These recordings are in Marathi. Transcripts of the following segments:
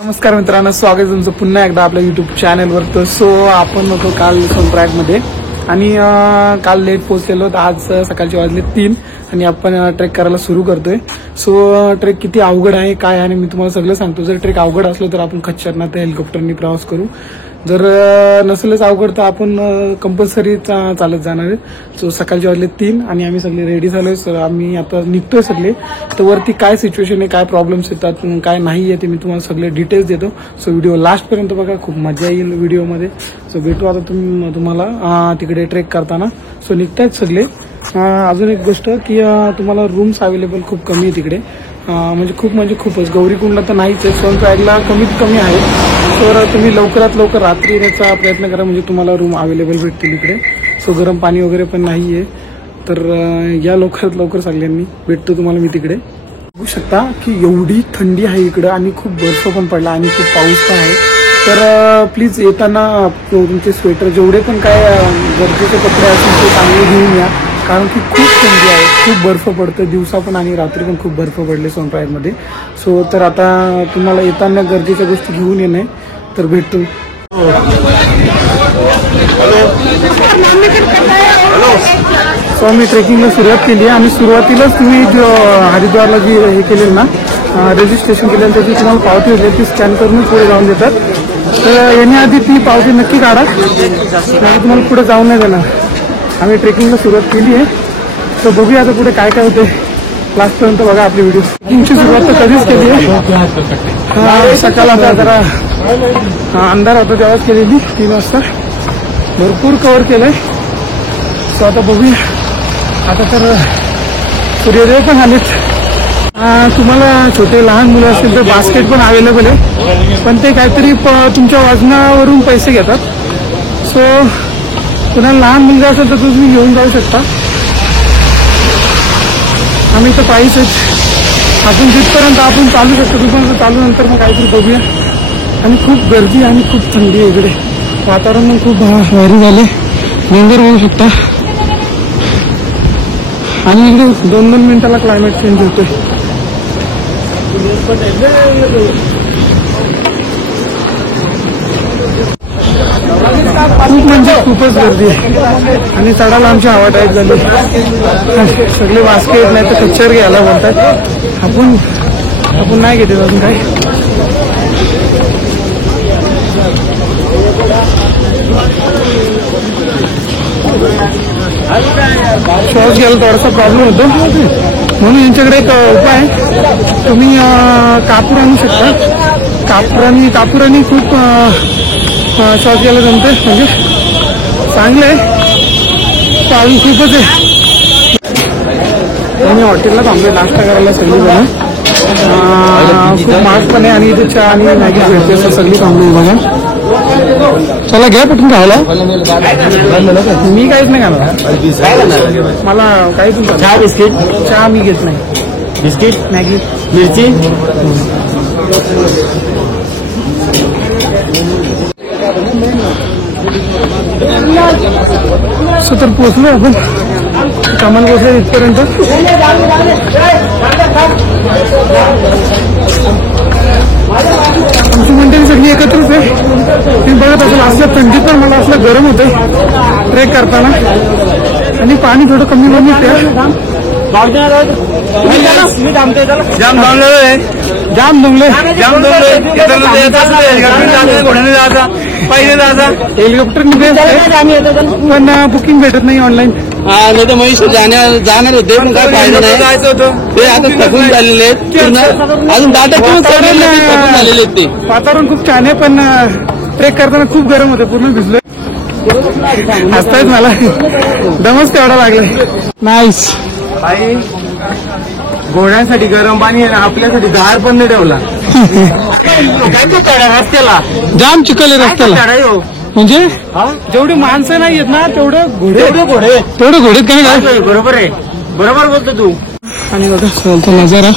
नमस्कार मित्रांनो, स्वागत आहे तुमचं पुन्हा एकदा आपल्या युट्यूब चॅनलवर। तर आपण होतो काल सोनप्रयागमध्ये आणि काल लेट पोहोचलेलो। आज सकाळचे वाजले 3 आणि आपण ट्रेक करायला सुरू करतोय। ट्रेक किती अवघड आहे काय आहे मी तुम्हाला सगळं सांगतो। जर ट्रेक अवघड असलं तर आपण खच्चरना ते हेलिकॉप्टरनी प्रवास करू, जर नसलेच अवघड तर आपण कंपल्सरी चालत जाणार आहे। सकाळचे वाजले 3 आणि आम्ही सगळे रेडी झालोय। सर आम्ही आता निघतोय सगळे। तर वरती काय सिच्युएशन आहे, काय प्रॉब्लेम्स येतात, काय नाही आहे ते मी तुम्हाला सगळे डिटेल्स देतो। व्हिडिओ लास्ट पर्यंत बघा, खूप मजा येईल व्हिडिओमध्ये। भेटू आता तुम्हाला तिकडे ट्रेक करताना। निघतायत सगळे। अजून एक गोष्ट की तुम्हाला रूम्स अवेलेबल खूप कमी आहे तिकडे, म्हणजे खूपच। गौरीकुंडला तर नाहीच आहे, सोनप्रयागला कमीत कमी आहे। तर तुम्ही लवकरात लवकर रात्री येण्याचा प्रयत्न करा, म्हणजे तुम्हाला रूम अवेलेबल भेटतील इकडे। गरम पाणी वगैरे पण नाहीये, तर या लवकरात लवकर सगळ्यांनी। भेटतो तुम्हाला मी तिकडे। बघू शकता की एवढी थंडी आहे इकडे आणि खूप बर्फ पण पडला आणि खूप पाऊस पण आहे। तर प्लीज येताना तुमचे स्वेटर जेवढे पण काय गरजेचे कपडे असतील ते चांगले घेऊन या, कारण की खूप थंडी आहे, खूप बर्फ पडतो दिवसा पण आणि रात्री पण खूप बर्फ पडले सोनप्रयागमध्ये। तर आता तुम्हाला येताना गरजेच्या गोष्टी घेऊन येणे। तर भेटतो। आम्ही ट्रेकिंगला सुरुवात केली आणि सुरुवातीलाच तुम्ही जो हरिद्वारला जी हे केलेलं ना, रजिस्ट्रेशन केलेलं त्याची तुम्हाला पावती होते, ती स्कॅन करून पुढे जाऊन देतात। तर येण्याआधी ती पावती नक्की काढा, नाही तुम्हाला पुढे जाऊन नाही देणार। आम्ही ट्रेकिंगला सुरुवात केली आहे, तर बघूया आता पुढे काय काय होते। लास्टपर्यंत बघा आपली व्हिडिओ। ट्रेकिंगची सुरुवात तर कधीच केली आहे, सकाळला आता जरा अंधार होता तेव्हाच केलेली, 3 वाजता भरपूर कव्हर केलंय। आता बघूया, आता तर सूर्योदय पण आलेत। तुम्हाला छोटे लहान मुलं असतील तर बास्केट पण अवेलेबल आहे, पण ते काहीतरी तुमच्या वजनावरून पैसे घेतात। कुणाला लहान मुलगा असेल तर तुम्ही घेऊन जाऊ शकता। आम्ही तर पायीच अजून जिथपर्यंत आपण चालू शकतो तिथपर्यंत चालू, नंतर मग काहीतरी बघूया। आणि खूप गर्दी आणि खूप थंडी आहे इकडे, वातावरण पण खूप भारी झाले, डेंजर होऊ शकता। आणि इकडे 2-2 मिनिटाला क्लायमेट चेंज होतोय। खूप म्हणजे खूपच गर्दी आहे आणि चढायला आमची हवा टाईप झाली। सगळे बास्केट नाही तर खच्चर घ्यायला बोलतात, आपण नाही घेते अजून काय। श्वास घ्यायला थोडासा प्रॉब्लेम होतो, म्हणून यांच्याकडे एक उपाय आहे, तुम्ही कापूर आणू शकता। कापुराने खूप श्वास घ्यायला जमते, म्हणजे चांगलं आहे। अजून खूपच आहे। आम्ही हॉटेलला थांबलोय नाश्ता करायला सगळीजण, खूप मास्क पण आहे आणि इथे चहा आणि मॅगी भेटते, सगळी थांबलोय बघा। चला घ्या पटकन खायला। मी काहीच नाही खाणार, मला काही तुमचं चहा बिस्किट चहा मी घेत नाही, बिस्किट मॅगी मिरची। तर पोहोचलो आपण कमाल पोहोचलो इथपर्यंत। आमची मंडळी सगळी एकत्रच आहे। तुम्ही बघत असेल असलं थंडीत पण मला असलं गरम होतंय ट्रेक करताना, आणि पाणी थोडं कमी प्या। जाम दमले पहिले पण बुकिंग भेटत नाही ऑनलाईन। नाही तर मग जाणार होते पण काय फायदा नाही, जायचं होतं ते आता थकून झालेले आहेत, अजून थकून झालेले आहेत ते। वातावरण खूप छान आहे पण ट्रेक करताना खूप गरम होते, पूर्ण भिजलोय। हसतायच मला, दमच तेवढा लागलाय। नाईस आई घोड्यांसाठी गरम पाणी आहे, आपल्यासाठी दार पण नाही ठेवला। रस्त्याला जाम चिखल आहे रस्त्याला, म्हणजे जेवढी माणसं नाही येत ना तेवढे घोडे कमी काय। बरोबर आहे, बरोबर बोलतो तू। आणि बघा चालतो नजारा,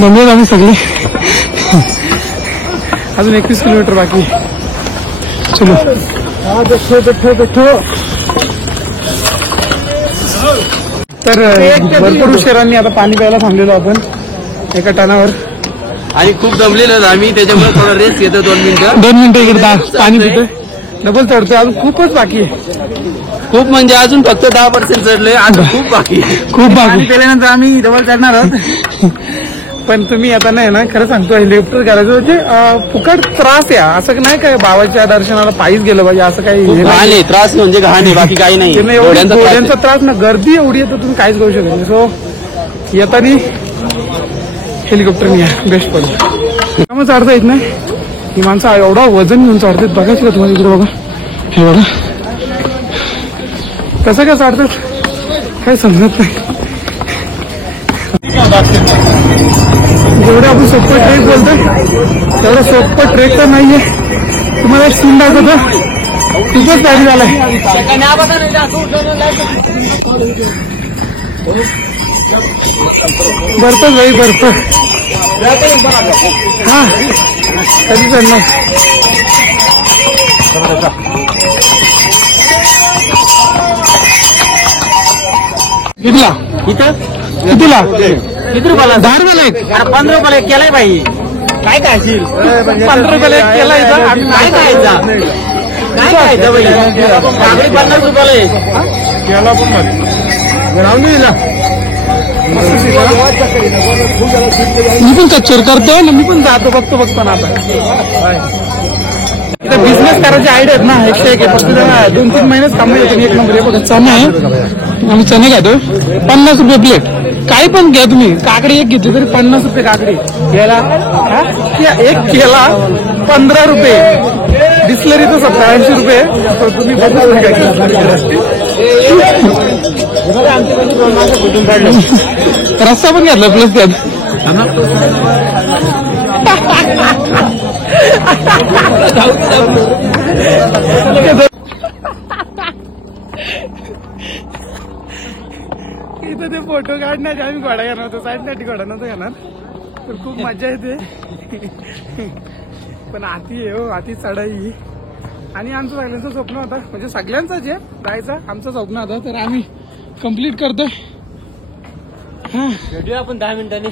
दमलेत आम्ही सगळे। अजून 21 किलोमीटर बाकी। चलो बैठो। तर भरपूर उशिरांनी आता पाणी प्यायला थांबलेलो आपण एका टनावर। आणि खूप दमलेलो आम्ही, त्याच्यामुळे थोडा रेस्ट घेतो 2 मिनिटं. 2 मिनिटं इकडे पाणी पितोय, डबल चढतोय. अजून खूपच बाकी आहे. खूप म्हणजे अजून फक्त 10% चढलोय, अजून खूप बाकी आहे. खूप बाकी. केल्यानंतर आम्ही डबल चढणार आहोत. पण तुम्ही आता नाही ना, खरं सांगतो हेलिकॉप्टर करायचं म्हणजे फुकट त्रास आहे. असं नाही काय बाबाच्या दर्शनाला पायीच गेलं पाहिजे असं काही हे घाण नाही. आहे, त्रास म्हणजे घाण आहे, बाकी काही नाही. घोड्यांचा त्रास ना, गर्दी एवढी आहे तर तुम्ही काहीच करू शकत नाही. सो येतानी हेलिकॉप्टरने या, बेस्ट पडतो. त्यामुळे चढता येत नाही. ही माणसं एवढा वजन घेऊन चढतात, बघायचं का तुम्हाला इकडे? बघा हे बघा कसं काय चढतात, काही समजत नाही. जेवढं आपण सोपं ट्रेक बोलतोय तेवढं सोपं ट्रेक तर नाहीये. तुम्हाला एक सीन दाखवतो, खूपच भारी झालाय. बर्फ भाई, बर्फ. हा कधी चढणार? कितीला? कितीला? किती रुपयाला? 10 रुपयाला एक. 15 रुपयाला केलाय बाई. काय खायशील? 15 रुपयाला एक केला इथं. आम्ही काय खायचा? काय खायचं बाई? काकडी 50 रुपयाला आहे. केला पण राहून दिला. मी पण कच्चर करतो ना, मी पण जातो, बघतो ना. आता इथं बिझनेस करायचे आयडिया आहेत ना, 101 आहे. फक्त 2-3 महिनेच कामाई येतो. 1 नंबर आहे बघा. चणे आहे, आम्ही चणे खातो. 50 रुपये प्लेट. काही पण घ्या तुम्ही. काकडी एक घेतली तरी 50 रुपये काकडी घ्यायला. एक केला 15 रुपये. डिस्लरी तर 80 रुपये. तर तुम्ही रस्ता पण घेतला प्लस त्यात. इथं ते फोटो काढण्याचे आम्ही घोडा घेणार होतो, साईडसाठी घोडा नव्हतं घेणार. तर खूप मजा येते. पण हाती आहे हो, हाती चढाई. आणि आमचं सगळ्यांचं स्वप्न होतं, म्हणजे सगळ्यांचंच आहे जायचं. आमचं स्वप्न होतं, तर आम्ही कम्प्लीट करतोय. हा भेटूया आपण 10 मिनिटांनी.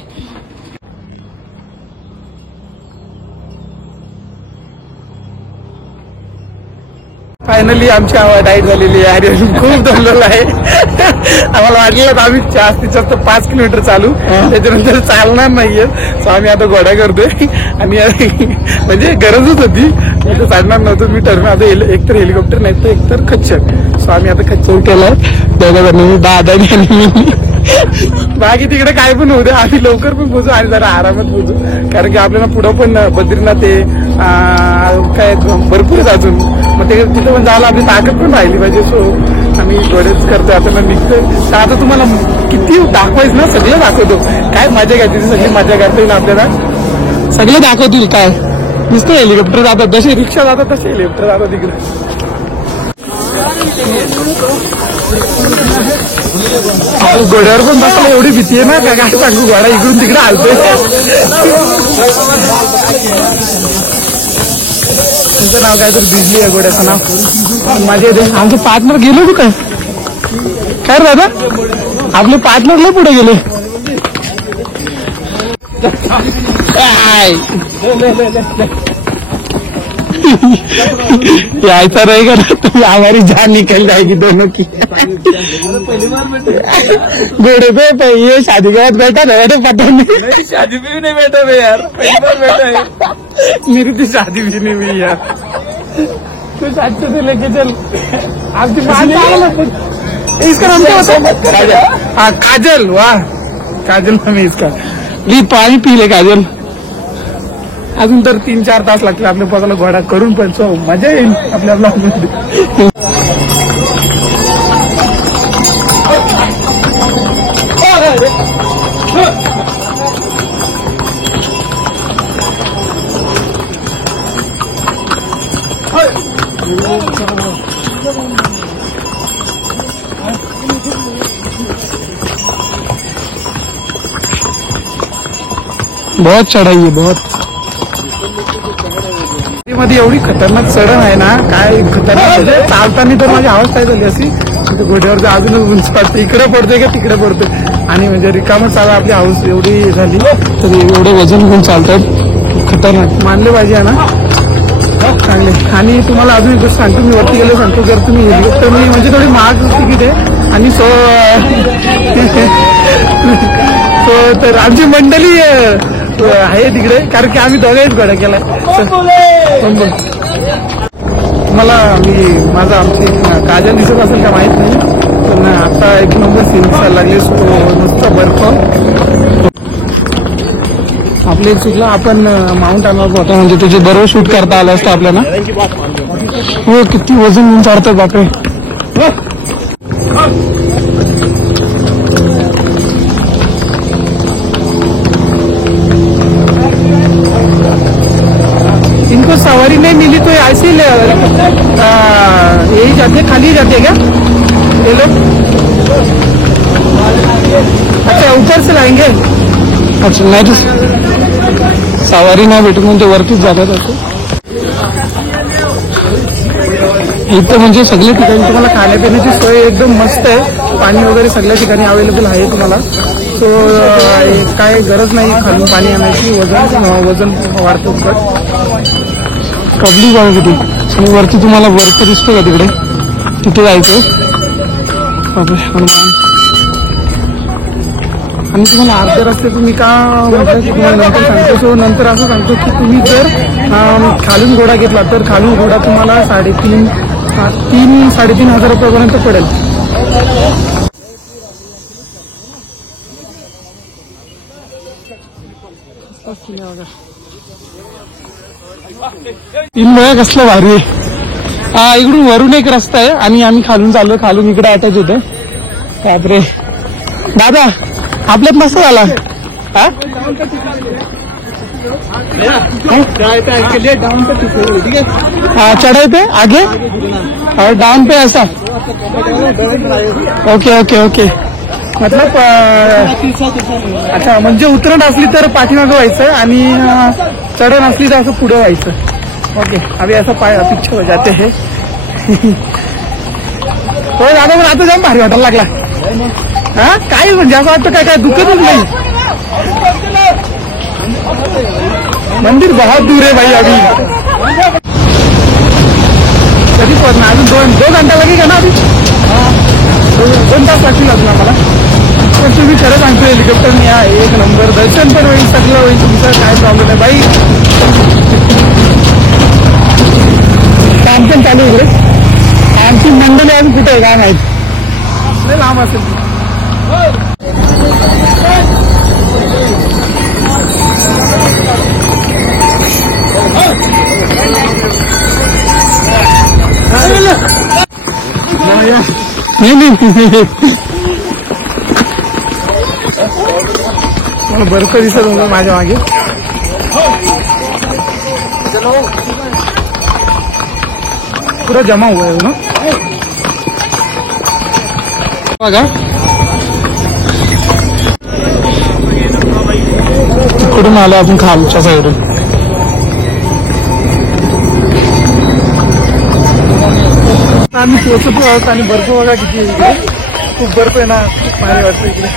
फायनली आमची हवा टाईट झालेली आहे आणि खूप दमलेला आहे. आम्हाला वाटलं तर आम्ही जास्तीत जास्त 5 किलोमीटर चालू, त्याच्यानंतर चालणार नाहीये. सो आम्ही आता घोडा करतोय. आणि म्हणजे गरजच होती, मी तर चालणार नव्हतं. मी ठरवून आता एक तर हेलिकॉप्टर नाही तर एक तर खच्चर. सो आम्ही आता खच्चर केलाय दोघांनी, दादानी आणि मी. बाकी तिकडे काय पण होऊ दे, आम्ही लवकर पण पोहोचू आणि जरा आरामात पोहोचू. कारण की आपल्याला पुढं पण बद्रीनाथ काय भरपूर आहे अजून. मग ते तिथं पण जायला आपली ताकद पण राहिली पाहिजे. सो आम्ही घोडेच करतोय. आता निघतोय. तर आता तुम्हाला किती दाखवायचं ना, सगळं दाखवतो. काय मजा घ्यायची सगळी मजा करता येईल आपल्याला, सगळं दाखवतील. काय नुसतं हेलिकॉप्टर जातात, जसे रिक्षा जातात तसे हेलिकॉप्टर जातात तिकडे. घोड्यावर पण बसायला एवढी भीती आहे ना, काय सांगू. घोडा इकडून तिकडे हलतोय. तुमचं नाव काय तर बिजली आहे घोड्याचं नाव. माझे आमचे पार्टनर गेलो कुठं? काय रे दादा, आपले पार्टनर लय पुढे गेले. ऐसा रहेगा ना तो हमारी जान निकल जाएगी दोनों की. घोड़े पे ये शादी के बाद बैठा ना, तो पता नहीं. शादी भी नहीं बैठा मैं यार, पहली बार बैठा है. मेरी तो शादी भी नहीं हुई यार. तो अच्छे से लेके चल. आपकी बात इसका नाम क्या होता है? हाँ काजल. वाह काजल नाम है इसका. ली पानी पी ले काजल. अजून तर 3-4 तास लागतील आपल्या पगाला घोडा करून, पण सो मजा येईल आपल्या ब्लॉगमध्ये. बहुत चढाई आहे, बहुत. मध्ये एवढी खतरनाक चढण आहे ना, काय खतरनाक. म्हणजे चालताना तर माझी आवाज काय झाली अशी, घोड्यावर अजून उंच पडते, इकडे पडतोय का तिकडे पडतोय. आणि म्हणजे रिकामं चालू आपली हाऊस एवढी झाली तरी एवढे वजन घेऊन चालतात खतरनाक मानले पाहिजे ना चांगले. आणि तुम्हाला अजून एक गोष्ट सांगतो मी वरती गेलो सांगतो जर तुम्ही हेलिकॉप्टरने म्हणजे थोडी महाग तिकीट आहे आणि सो तर आमची मंडळी आहे तिकडे कारण की आम्ही दोघेच घोडा केला. मला माझा आमची काजल दिसत असेल का माहित नाही पण आता एक नंबर सीन दिसायला लागले. नुसतं बर्फ आपले चुकलं आपण माउंट आनवर होता म्हणजे त्याचे बरोबर शूट करता आलं असतं आपल्याला. हो किती वजन घेऊन चढतात बापरे. इनको सवारी नहीं मिली तो ऐसे यही जाते खाली जाते क्या ये लोग? अच्छा ऊपर से लाएंगे. अच्छा नाही तो सवारी नाही भेटून म्हणजे वरतीच जातात असं. इथं म्हणजे सगळ्या ठिकाणी तुम्हाला खाण्यापिण्याची सोय एकदम मस्त आहे. पाणी वगैरे सगळ्या ठिकाणी अवेलेबल आहे तुम्हाला. सो काय गरज नाही खालून पाणी आणायची. वजन वाढतो कबली बघा किती. आणि वरती तुम्हाला बर्फ दिसतो का तिकडे तिथे जायचं हनुमान. आणि तुम्हाला अर्ध्या रस्ते तुम्ही का म्हणतात की तुम्हाला नंतर सांगतो. सो नंतर असं सांगतो की तुम्ही जर खालून घोडा घेतला तर खालून घोडा तुम्हाला 3,500 रुपयापर्यंत पडेल. तीन वेळा कसलं भारी आहे. इकडून वरून एक रस्ता आहे आणि आम्ही खालून चाललो. खालून इकडे अटॅच होते. बापरे दादा आपल्यात मस्त झाला. चढ़ाई पे आगे और डाउन पे ऐसा. ओके ओके ओके मतलब अच्छा म्हणजे उतरण असली तर पाठीमागं व्हायचं आणि चढण असली तर असं पुढं व्हायचं. ओके अभी ऐसा पीछे हो जाते हैं. हो दादा पण आता जाम भारी वाटायला लागला. हा काय म्हणजे असं वाटतं काय काय दुखतच नाही. मंदिर बहुत दूर है भाई. अभी कधी पोहोचणार अजून 2 घंटा लगेगा ना. अभी 2 तास लागतील अजून आम्हाला. पण तुम्ही खरं सांगतो हेलिकॉप्टरने या एक नंबर दर्शन पण होईल सगळं होईल तुमचं काय प्रॉब्लेम आहे बाई. काम पण चालू इकडे. आमची मंडळी अजून कुठे आहे काय माहित नाही. लांब असेल मला बर्फ दिसत होता माझ्या मागे. पुरा जमा हुआ है ना बघा. कुठून आलो आपण खालच्या साईडून. आम्ही पोहोचतो आहोत आणि बर्फ बघा किती इकडे. खूप बर्फ आहे ना भारी वाटतं इकडे.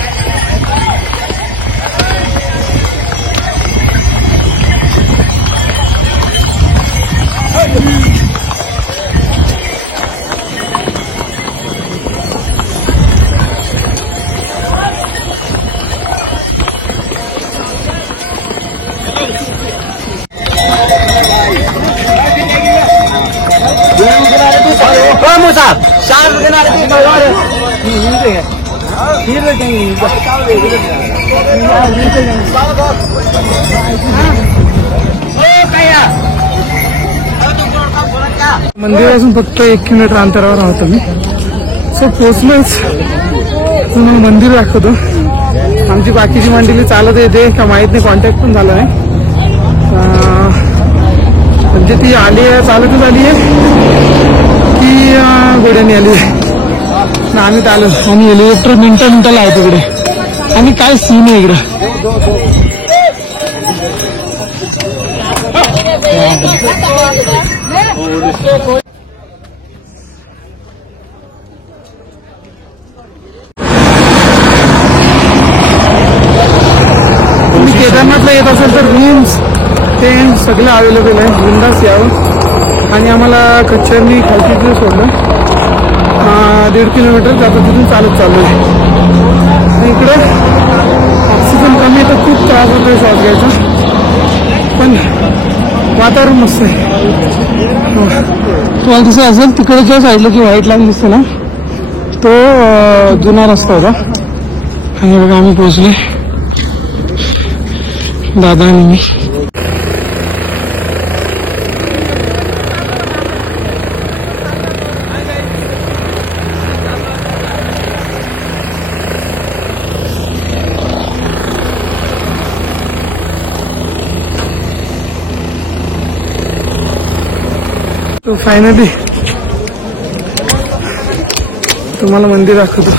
मंदिरापासून फक्त 1 किलोमीटर अंतरावर आहोत आम्ही. सो पोचलोच. तुम्हाला मंदिर दाखवतो. आमची बाकीची मंडळी चालत येते का माहित नाही. कॉन्टॅक्ट पण झाला नाही म्हणजे ती आली आहे चालतच आली आहे की घोड्याने आली आहे ना. आम्ही आलो आणि हेलिकॉप्टर मिनिटाला आहे तिकडे. आणि काय सीन आहे इकडे. कोकणातला येत असेल तर रूम्स टेंट सगळं अवेलेबल आहे. बिंदास यावं. आणि आम्हाला कच्चरनी खालतीतलं सोडलं 1.5 किलोमीटर जातं, तिथून चालत चालू आहे. आणि इकडं ऑक्सिजन कमी तर खूप त्रास होतोय श्वास घ्यायचा, पण वातावरण मस्त आहे. तुम्हाला दिसत असेल तिकडच्या साईडला जी व्हाईट लाईन दिसते ना, तो जुना रस्ता होता. आणि बघा आम्ही पोहोचले, दादा आणि मी. तो फायनली तुम्हाला मंदिर दाखवतो.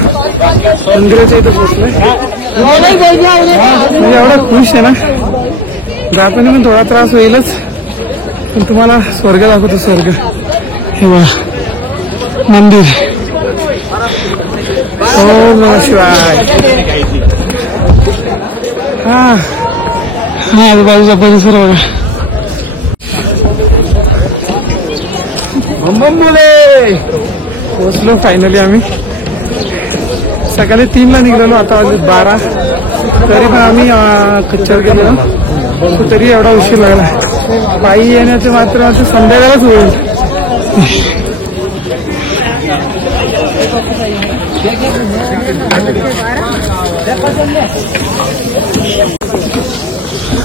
मंदिराच्या इथं पोहोचलोय. म्हणजे एवढा खुश आहे ना, जाताना पण थोडा त्रास होईलच, पण तुम्हाला स्वर्ग दाखवतो. स्वर्ग हे बघा मंदिर. ओम नमः शिवाय. हा आजूबाजूचा परिसर बघा. पोहोचलो फायनली आम्ही. सकाळी 3ला निघालो, आता वाजले 12. तरी पण आम्ही कच्चर गेलेलो, तरी एवढा उशीर लागला. पायी येण्याचं मात्र संध्याकाळच होईल.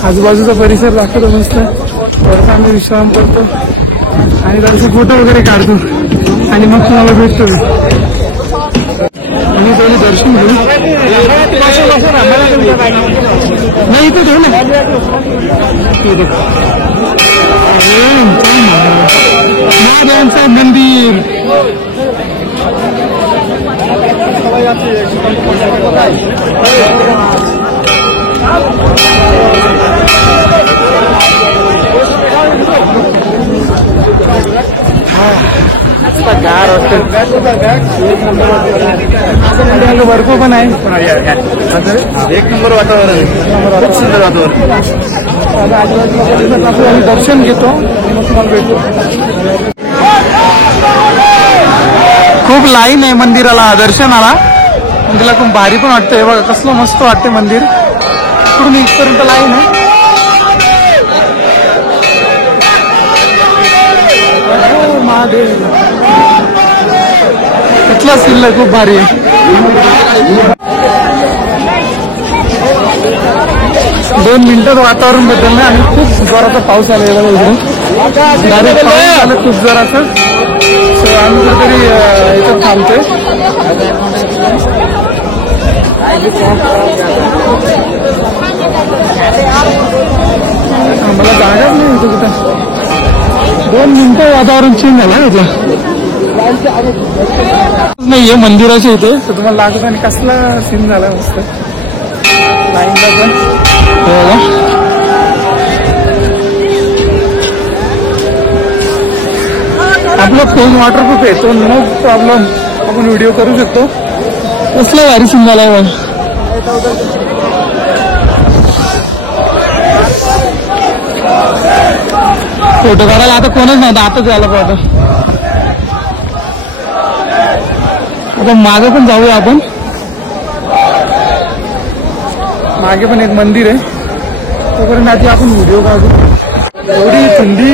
आजूबाजूचा परिसर दाखवतो मस्त. थोडासा आम्ही विश्राम करतो आणि जरासे फोटो वगैरे काढतो आणि मग तुम्हाला भेटतो. आणि पहिले दर्शन घेऊ. नाही इथे ठेव ना, महादेवांचं मंदिर. गार बर्फ पण आहे. एक नंबर वातावरण, खूप सुंदर वातावरण. दर्शन घेतो, खूप लाईन आहे मंदिराला, दर्शनाला. मंदिराला खूप भारी पण वाटतंय. बघा कसलं मस्त वाटते मंदिर. पूर्ण इथपर्यंत लाईन आहे. महादेव इथला सीन खूप भारी आहे. 2 मिनिटात वातावरण बदललं आणि खूप जोराचा पाऊस आला. डायरेक्ट पाऊस आला खूप जोराचा. आम्ही कुठेतरी इथं थांबतोय. मला जागाच नाही इथं कुठं. 2 मिनिटं वातावरण चेंज झालं इथलं. नाहीये मंदिराच्या इथे, तर तुम्हाला लागत. आणि कसला सीन झाला मस्त लाईनला पण. आपला फोन वॉटरप्रूफ आहे, तो नो प्रॉब्लेम आपण व्हिडिओ करू शकतो. कसला भारी सीन झालाय बघ. फोटो काढायला आता कोणच नव्हतं, आताच यायला पाहिजे. आता मागे पण जाऊया आपण. मागे पण एक मंदिर आहे, तोपर्यंत आधी आपण व्हिडिओ काढू. एवढी थंडी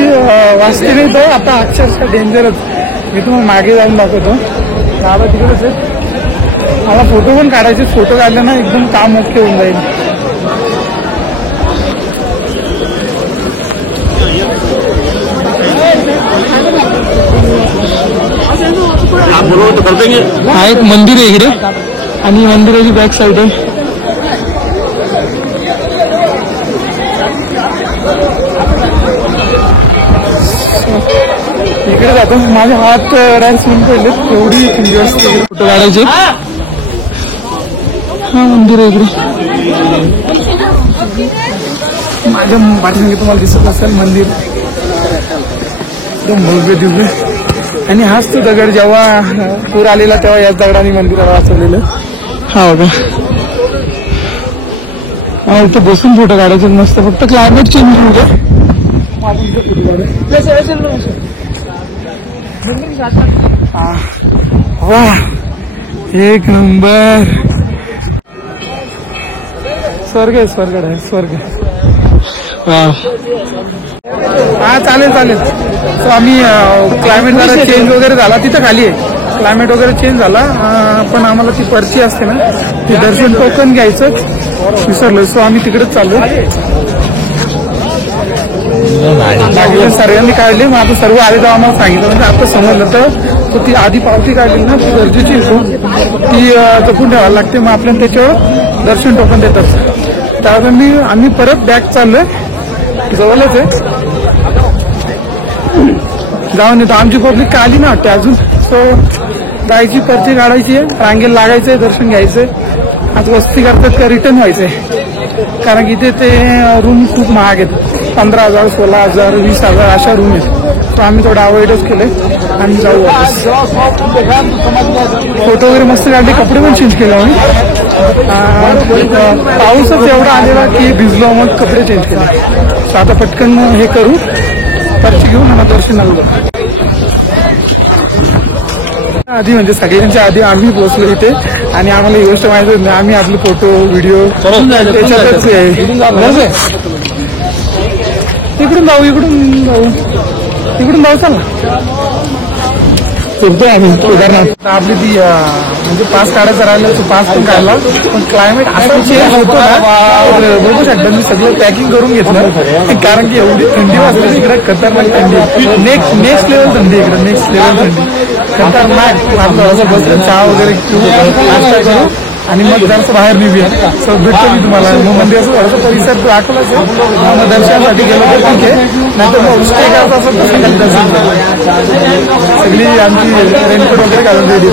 वाजते नाही, तर आता अक्षरशः डेंजरच. मी तुम्हाला मागे जाऊन दाखवतो. बाबा तिकडेच आहे. मला फोटो पण काढायचे. फोटो काढले ना एकदम काम ओके होऊन जाईल. हा एक मंदिर आहे इकडे, आणि मंदिराची बॅक साईड आहे. इकडे जातो. माझे हात डायरेक्ट सुन पडले, एवढी थंडी असते. फोटो काढायचे. हा मंदिर आहे इकडे. माझ्या पाठीमागे तुम्हाला दिसत असेल मंदिर, एकदम भव्य दिव्य. आणि हाच तो दगड जेव्हा पूर आलेला तेव्हा याच दगडाने मंदिराला वाचवलेलं. हा बघा इथं बसून फोटो काढायचे मस्त, फक्त क्लायमेट चेंज होऊ दे. वा एक नंबर, स्वर्ग आहे, स्वर्ग आहे, स्वर्ग. हा चालेल चालेल. सो आम्ही क्लायमेट जरा चेंज वगैरे झाला, तिथं खाली आहे क्लायमेट वगैरे चेंज झाला, पण आम्हाला ती पर्ची असते ना, ती दर्शन टोकन घ्यायचं विसरलोय. सो आम्ही तिकडेच चाललो. सर्वांनी काढली, मग आता सर्व आले तेव्हा आम्हाला सांगितलं, म्हणजे आता समजलं तर ती आधी पावती काढली ना, ती गरजेची ती जपून ठेवायला लागते. मग आपल्याला त्याच्यावर दर्शन टोकन देतात. त्यावेळी आम्ही परत बॅक चाललोय, जवळच आहे, जाऊन येतो. आमची पब्लिक का आली ना वाटते अजून. सो जायची, पर्ची काढायची आहे, रांगेला लागायचंय, दर्शन घ्यायचंय. आज वस्ती करतात का रिटर्न व्हायचंय, कारण इथे ते रूम खूप महाग आहेत. 15,000, 16,000, 20,000 अशा रूम आहेत. तर आम्ही थोडं अवॉइडच केले आणि जाऊ वापस. फोटो वगैरे मस्त काढले, कपडे पण चेंज केले आम्ही. पाऊसच एवढा आलेला की भिजलो, मग कपडे चेंज केले. तर आता पटकन हे करू, पर्ची घेऊन मला दर्शनाला जाऊ. आधी म्हणजे सगळ्यांच्या आधी आम्ही पोहोचलो इथे, आणि आम्हाला ही गोष्ट माहिती नाही. आम्ही आपले फोटो व्हिडिओ त्याच्यातच इकडून जाऊ, इकडून जाऊ, इकडून जाऊ. चल ना, फिरतोय आम्ही. उदाहरणार्थ आपली ती म्हणजे पास काढायचा राहिला, तो पास पण काढला, पण क्लायमेट असं चेंज होतो ना, बघू शकता मी सगळं पॅकिंग करून घेतलं, कारण की एवढी थंडी वाजली इकडे, खतरनाक थंडी, नेक्स्ट लेवल थंडी इकडे, नेक्स्ट लेवल थंडी खतरनाक. आपलं बसलं, चहा वगैरे नाश्ता करू आणि मग जरासं बाहेर निघूया. सो भेटतो मी तुम्हाला. मग मंदिराचं थोडंसं परिसर दाखवलाच, मग दर्शनासाठी गेलो तर ठीक आहे, नाहीतर मग स्टे करायचं असेल तर सगळं दर्शन करू. सगळी आमची रेनकोट वगैरे घालून रेडी.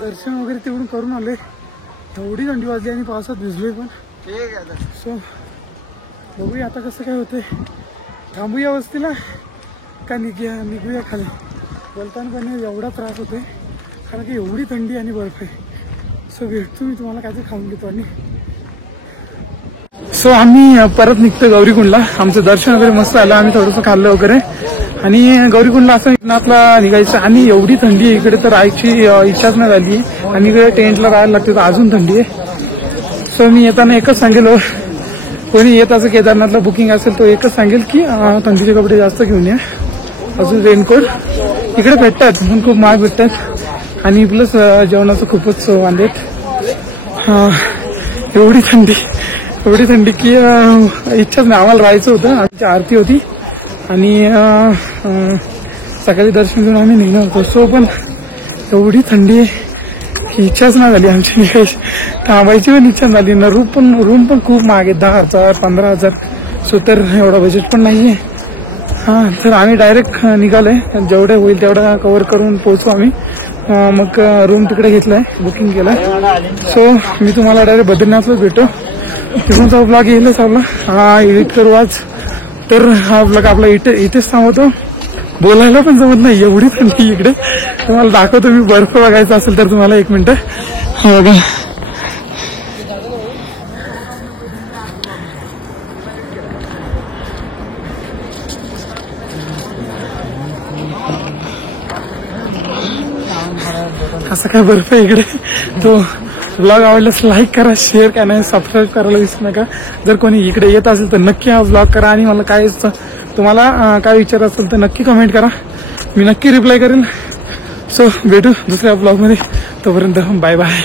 दर्शन वगैरे तिकडून करून आले. एवढी थंडी वाजली आणि पावसात भिजलोय पण. सो बघूया आता कसं काय होतंय. थांबूया वस्तीला का निघूया खाली. बोलताना पण एवढा त्रास होतोय कारण की एवढी थंडी आणि बर्फ आहे. सो भेटतो मी तुम्हाला काय ते खाऊन घेतो. आणि सो आम्ही परत निघतो गौरीकुंडला. आमचं दर्शन वगैरे मस्त आलं, आम्ही थोडंसं खाल्लं वगैरे आणि गौरीकुंडला असं नाथला निघायचं. आणि एवढी थंडी आहे इकडे तर राहायची इच्छाच नाही झाली, आणि इकडे टेंटला राहायला लागते तर अजून थंडी आहे. सो मी येताना एकच सांगेल, कोणी येत असं केदारनाथला बुकिंग असेल तो एकच सांगेल की थंडीचे कपडे जास्त घेऊन या. अजून रेनकोट इकडे भेटतात पण खूप महाग भेटतात, आणि प्लस जेवणाचं खूपच वांदेत. एवढी थंडी की इच्छाच नाही. आम्हाला राहायचं होतं, आमची आरती होती आणि सकाळी दर्शन घेऊन आम्ही निघणार होतो. सो पण एवढी थंडी इच्छाच नाही झाली आमची निघायची, थांबायची पण इच्छा झाली ना. रूम पण खूप महाग आहेत, 10,000 15,000. सो तर एवढा बजेट पण नाहीये. तर आम्ही डायरेक्ट निघालोय, जेवढे होईल तेवढा कव्हर करून पोहोचू आम्ही. मग रूम तिकडे घेतलाय, बुकिंग केलाय. सो मी तुम्हाला डायरेक्ट बद्रीनाथलाच भेटो. तिकडूनचा ब्लॉग येईलच आपला, एडिट करू आज. तर हा ब्लॉग आपला इथेच थांबवतो. बोलायला पण जमत नाही एवढी थंडी इकडे. तुम्हाला दाखवतो मी. बर्फ बघायचा असेल तर तुम्हाला 1 मिनिट बघा. असं काय बर्फ आहे इकडे. तो ब्लॉग आवडल्यास लाईक करा, शेअर करा आणि सबस्क्राईब करायला विसरू नका. जर कोणी इकडे येत असेल तर नक्की हा ब्लॉग करा, आणि मला काय तुम्हाला काय विचार असेल तर नक्की कमेंट करा, मी नक्की रिप्लाय करेन. सो भेटू दुसऱ्या ब्लॉगमध्ये. तोपर्यंत बाय बाय.